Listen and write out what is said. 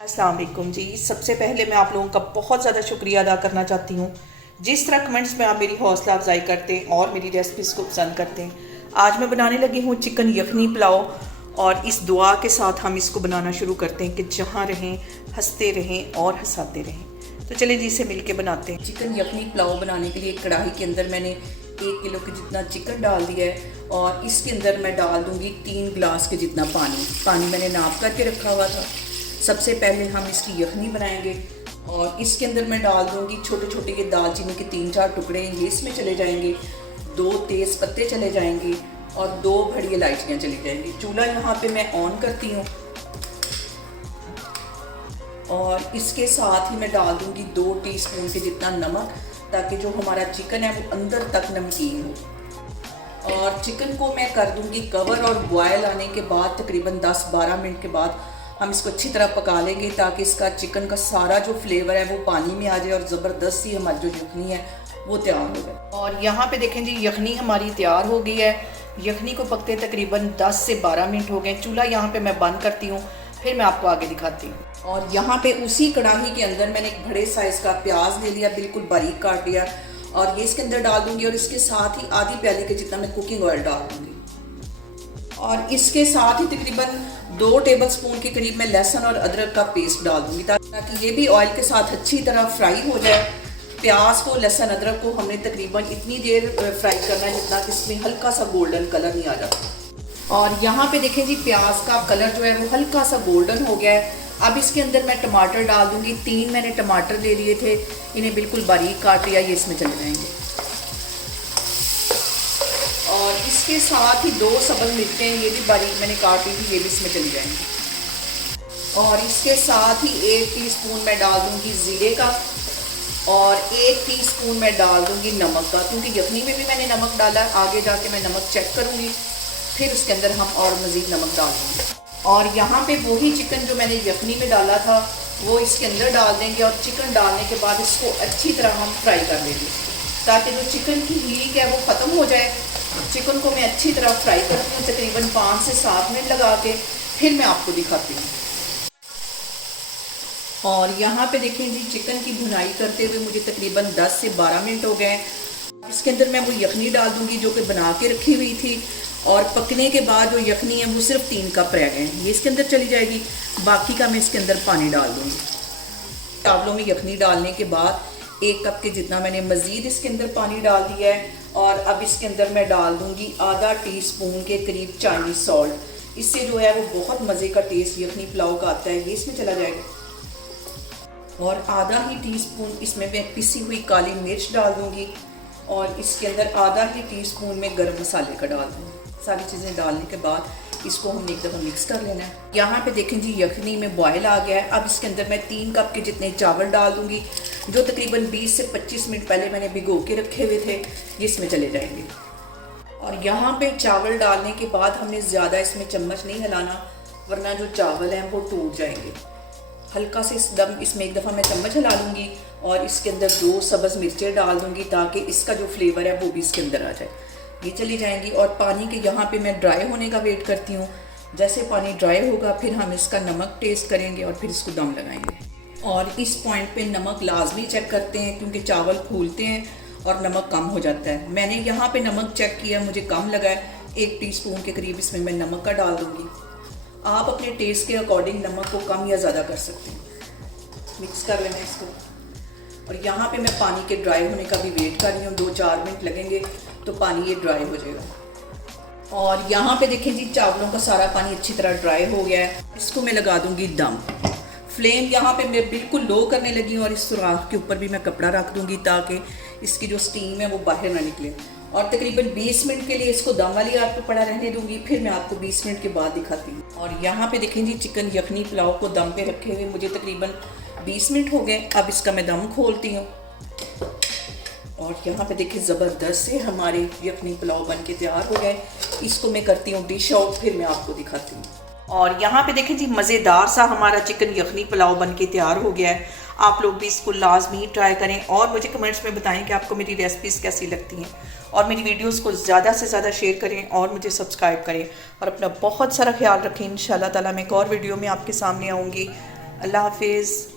अस्सलाम वालेकुम जी। सबसे पहले मैं आप लोगों का बहुत ज़्यादा शुक्रिया अदा करना चाहती हूँ जिस तरह कमेंट्स में आप मेरी हौसला अफजाई करते हैं और मेरी रेसिपीज़ को पसंद करते हैं। आज मैं बनाने लगी हूँ चिकन यखनी पुलाव और इस दुआ के साथ हम इसको बनाना शुरू करते हैं कि जहाँ रहें हंसते रहें और हंसाते रहें। तो चलिए जी इसे मिलके बनाते हैं। चिकन यखनी पुलाव बनाने के लिए कढ़ाई के अंदर मैंने 1 किलो के जितना चिकन डाल दिया है और इसके अंदर मैं डाल दूँगी 3 गिलास के जितना पानी मैंने नाप करके रखा हुआ था। सबसे पहले हम इसकी यखनी बनाएंगे और इसके अंदर मैं डाल दूंगी छोटे छोटे ये दालचीनी के 3-4 टुकड़े ये इसमें चले जाएंगे, 2 तेज़ पत्ते चले जाएंगे और 2 बड़ी इलायचियाँ चली जाएंगी। चूल्हा यहाँ पे मैं ऑन करती हूँ और इसके साथ ही मैं डाल दूंगी 2 टीस्पून के जितना नमक, ताकि जो हमारा चिकन है वो अंदर तक नमकीन हो। और चिकन को मैं कर दूंगी कवर और बॉयल आने के बाद तकरीबन 10-12 मिनट के बाद हम इसको अच्छी तरह पका लेंगे ताकि इसका चिकन का सारा जो फ्लेवर है वो पानी में आ जाए और ज़बरदस्त सी हमारी जो यखनी है वो तैयार हो जाए। और यहाँ पे देखें जी यखनी हमारी तैयार हो गई है। यखनी को पकते तकरीबन 10 से 12 मिनट हो गए। चूल्हा यहाँ पे मैं बंद करती हूँ, फिर मैं आपको आगे दिखाती हूँ। और यहाँ पे उसी कढ़ाई के अंदर मैंने एक बड़े साइज़ का प्याज ले लिया, बिल्कुल बारीक काट लिया और ये इसके अंदर डाल दूँगी और इसके साथ ही आधी प्याली के जितना मैं कुकिंग ऑयल डाल दूँगी और इसके साथ ही तकरीबन 2 टेबलस्पून के करीब मैं लहसुन और अदरक का पेस्ट डाल दूंगी ताकि ये भी ऑयल के साथ अच्छी तरह फ्राई हो जाए। प्याज को, लहसुन, अदरक को हमने तकरीबन इतनी देर फ्राई करना है जितना कि इसमें हल्का सा गोल्डन कलर नहीं आ जाता। और यहाँ पे देखें जी प्याज का कलर जो है वो हल्का सा गोल्डन हो गया है। अब इसके अंदर मैं टमाटर डाल दूंगी। 3 मैंने टमाटर ले लिए थे, इन्हें बिल्कुल बारीक काट लिया, ये इसमें चले जाएंगे। और इसके साथ ही 2 सब्ज़ मिर्चें ये भी बारीक मैंने काट ली थी, ये भी इसमें चली जाएंगी। और इसके साथ ही 1 टीस्पून मैं डाल दूंगी ज़ीरे का और 1 टीस्पून मैं डाल दूंगी नमक का, क्योंकि यखनी में भी मैंने नमक डाला है। आगे जाके मैं नमक चेक करूंगी, फिर उसके अंदर हम और मज़ीद नमक डाल देंगे। और यहाँ पे वही चिकन जो मैंने यखनी में डाला था वो इसके अंदर डाल देंगे और चिकन डालने के बाद इसको अच्छी तरह हम फ्राई कर लेंगे ताकि जो चिकन की हीट है वो ख़त्म हो जाए। चिकन को मैं अच्छी तरह फ्राई करती हूँ तकरीबन 5 से 7 मिनट लगा के, फिर मैं आपको दिखाती हूँ। और यहाँ पे देखें जी चिकन की भुनाई करते हुए मुझे तकरीबन 10 से 12 मिनट हो गए। इसके अंदर मैं वो यखनी डाल दूँगी जो कि बना के रखी हुई थी और पकने के बाद जो यखनी है वो सिर्फ 3 कप रह गए हैं, ये इसके अंदर चली जाएगी। बाकी का मैं इसके अंदर पानी डाल दूँगी। चावलों में यखनी डालने के बाद 1 कप के जितना मैंने मज़ीद इसके अंदर पानी डाल दिया है और अब इसके अंदर मैं डाल दूंगी आधा टीस्पून के करीब चाइनीज़ सॉल्ट। इससे जो है वो बहुत मज़े का टेस्ट यखनी पुलाव का आता है, ये इसमें चला जाएगा। और आधा ही टीस्पून इसमें मैं पिसी हुई काली मिर्च डाल दूंगी और इसके अंदर आधा ही टीस्पून में गरम मसाले का डाल दूँगी। सारी चीज़ें डालने के बाद इसको हमने एक दफ़ा मिक्स कर लेना है। यहाँ पे देखें जी यखनी में बॉयल आ गया है। अब इसके अंदर मैं 3 कप के जितने चावल डाल दूँगी जो तकरीबन 20 से 25 मिनट पहले मैंने भिगो के रखे हुए थे, ये इसमें चले जाएंगे। और यहाँ पे चावल डालने के बाद हमने ज़्यादा इसमें चम्मच नहीं हिलाना वरना जो चावल हैं वो टूट जाएंगे। हल्का से इसमें एक दफ़ा मैं चम्मच हिला लूँगी और इसके अंदर 2 सब्ज़ मिर्चें डाल दूँगी ताकि इसका जो फ्लेवर है वो भी इसके अंदर आ जाए, ये चली जाएंगी। और पानी के यहाँ पे मैं ड्राई होने का वेट करती हूँ। जैसे पानी ड्राई होगा फिर हम इसका नमक टेस्ट करेंगे और फिर इसको दम लगाएंगे। और इस पॉइंट पे नमक लाजमी चेक करते हैं क्योंकि चावल फूलते हैं और नमक कम हो जाता है। मैंने यहाँ पे नमक चेक किया, मुझे कम लगा है। 1 टीस्पून के करीब इसमें मैं नमक का डाल दूँगी। आप अपने टेस्ट के अकॉर्डिंग नमक को कम या ज़्यादा कर सकते हैं। मिक्स कर लेना इसको। और यहाँ पे मैं पानी के ड्राई होने का भी वेट कर रही हूँ, 2-4 मिनट लगेंगे तो पानी ये ड्राई हो जाएगा। और यहाँ पे देखें जी चावलों का सारा पानी अच्छी तरह ड्राई हो गया है। इसको मैं लगा दूँगी दम। फ्लेम यहाँ पे मैं बिल्कुल लो करने लगी हूँ और इस सुराख के ऊपर भी मैं कपड़ा रख दूँगी ताकि इसकी जो स्टीम है वो बाहर ना निकले। और तकरीबन 20 मिनट के लिए इसको दम वाली आग पे पड़ा रहने दूँगी, फिर मैं आपको 20 मिनट के बाद दिखाती हूँ। और यहाँ पे देखें जी चिकन यखनी पुलाव को दम पे रखे हुए मुझे तकरीबन 20 मिनट हो गए। अब इसका मैं दम खोलती हूँ और यहाँ पे देखिए ज़बरदस्त से हमारे यखनी पुलाव बन के तैयार हो गए। इसको मैं करती हूँ डिश आउट, फिर मैं आपको दिखाती हूँ। और यहाँ पे देखें जी मज़ेदार सा हमारा चिकन यखनी पुलाव बन के तैयार हो गया है। आप लोग भी इसको लाजमी ट्राई करें और मुझे कमेंट्स में बताएं कि आपको मेरी रेसिपीज़ कैसी लगती हैं और मेरी वीडियोस को ज़्यादा से ज़्यादा शेयर करें और मुझे सब्सक्राइब करें और अपना बहुत सारा ख्याल रखें। इंशाल्लाह ताला मैं एक और वीडियो में आपके सामने आऊँगी। अल्लाह हाफिज़।